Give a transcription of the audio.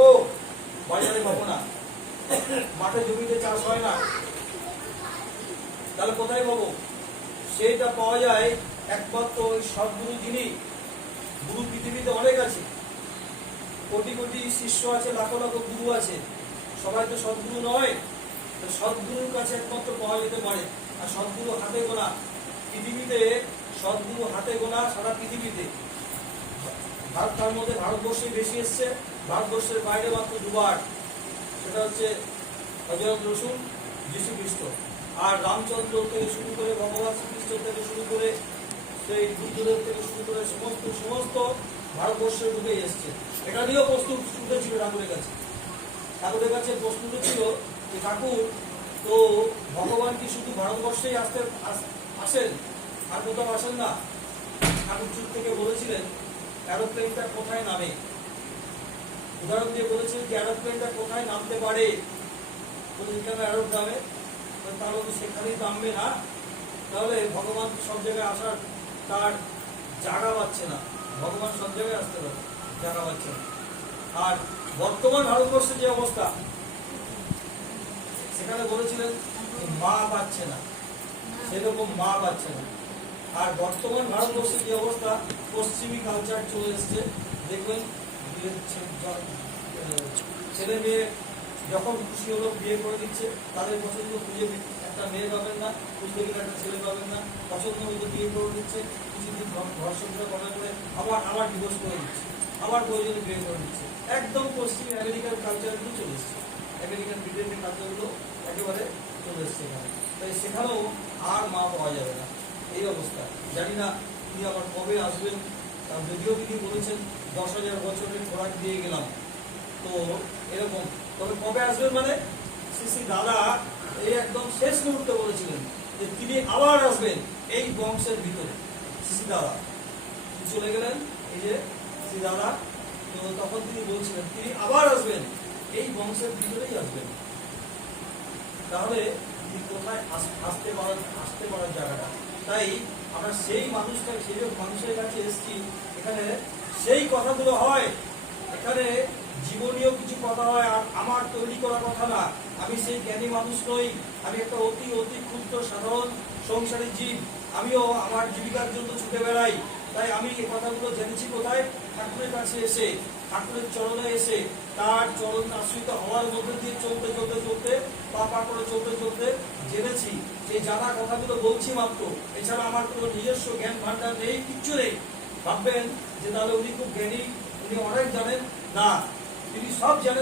ও বাজারে পাবো না, মাঠে জমিতে চাষ হয় না, তাহলে কোথায় পাবো? সেটা পাওয়া যায় একমাত্র ওই সদ্গুরু যিনি, গুরু পৃথিবীতে অনেক আছে, কোটি কোটি শিষ্য আছে, লাখো লাখো গুরু আছে, সবাই তো সদ্গুরু নয়। সদ্গুরুর কাছে একমাত্র পাওয়া যেতে পারে। আর সদ্গুরু হাতে গোনা পৃথিবীতে, সদ্গুরু হাতে গোনা সারা পৃথিবীতে। তার মধ্যে ভারতবর্ষে বেশি এসছে, ভারতবর্ষের বাইরে মাত্র দুবার, সেটা হচ্ছে হযরত রসুল, যীশু খ্রিস্ট। আর রামচন্দ্র থেকে শুরু করে, ভগবান শ্রীকৃষ্ণ থেকে শুরু করে, সেই বুদ্ধদেব থেকে শুরু করে সমস্ত ভারতবর্ষের ঢুকে এসছে। এটা নিয়েও প্রশ্ন উঠেছিল ঠাকুরের কাছে। ঠাকুরের কাছে প্রশ্ন উঠেছিল যে ঠাকুর, তো ভগবান কি শুধু ভারতবর্ষেই আসেন, আর কোথাও আসেন না? ঠাকুর চুপ থেকে বলেছিলেন এরোপ্লেনটা কোথায় নামে, উদাহরণ দিয়ে বলেছিলেন যে এরোপ্লেনটা কোথায় নামতে পারে। কেন এরোপ নামে? তাহলে তো সেখানেই নামবে না, তাহলে ভগবান সব জায়গায় আসার তার জায়গা পাচ্ছে না, ভগবান সব জায়গায় আসতে পারে, জায়গা পাচ্ছে না। আর বর্তমান ভারতবর্ষের যে অবস্থা, সেখানে বলেছিলেন মা পাচ্ছে না, সেরকম মা পাচ্ছে না। আর বর্তমান ভারতবর্ষের যে অবস্থা, পশ্চিমী কালচার চলে এসছে। দেখবেন ছেলে মেয়ে যখন খুশি হলো বিয়ে করে দিচ্ছে, তাদের পছন্দ খুঁজে একটা মেয়ে পাবেন না, খুঁজতে গেলে একটা ছেলে পাবেন না, পছন্দ মতো বিয়ে করে দিচ্ছে, কিছুদিন ঘর সংসার করার পরে আবার ডিভোর্স করে দিচ্ছে, আবার প্রয়োজনে বিয়ে করে দিচ্ছে। একদম পশ্চিম আমেরিকার কালচারগুলো চলে এসছে, আমেরিকান ব্রিটেনের কালচারগুলো একেবারে চলে এসছে এখানে। তাই সেখানেও আর মা পাওয়া যাবে না, এই অবস্থা। জানি না তিনি আবার কবে আসবেন, যদিও তিনি বলেছেন 10,000 বছরের খোরাক দিয়ে গেলাম, তো এরকম। তবে কবে আসবেন মানে শ্রী দাদা এই একদম শেষ মুহূর্তে বলেছিলেন যে তিনি আবার আসবেন এই বংশের ভিতরে। শ্রী দাদা চলে গেলেন, এই যে শ্রী দাদা, তো তখন তিনি বলছিলেন তিনি আবার আসবেন এই বংশের ভিতরেই আসবেন। তাহলে তিনি কোথায় আসতে পারার জায়গাটা? তাই আমরা সেই মানুষের কাছে এসেছি, এখানে সেই কথাগুলো হয়, এখানে জীবনীয় কিছু কথা হয়, আর আমার তৈরি করা কথা না। আমি সেই জ্ঞানী মানুষ নই, আমি একটা অতি অতি ক্ষুদ্র সাধারণ সংসারী জীব, আমিও আমার জীবিকার জন্য ছুটে বেড়াই। তাই আমি এই কথাগুলো জেনেছি কোথায়? ঠাকুরের কাছে এসে, ঠাকুরের চরণে এসে, তার চরণ আশ্রিত হওয়ার মধ্যে দিয়ে চলতে চলতে চলতে, পা করে চলতে চলতে জেনেছি। সেই জানা কথাগুলো বলছি মাত্র, এছাড়া আমার কোনো নিজস্ব জ্ঞান ভান্ডার নেই, কিচ্ছু নেই। ভাববেন যে তাহলে উনি খুব জ্ঞানী, উনি অনেক জানেন, না, তিনি সব জানেন।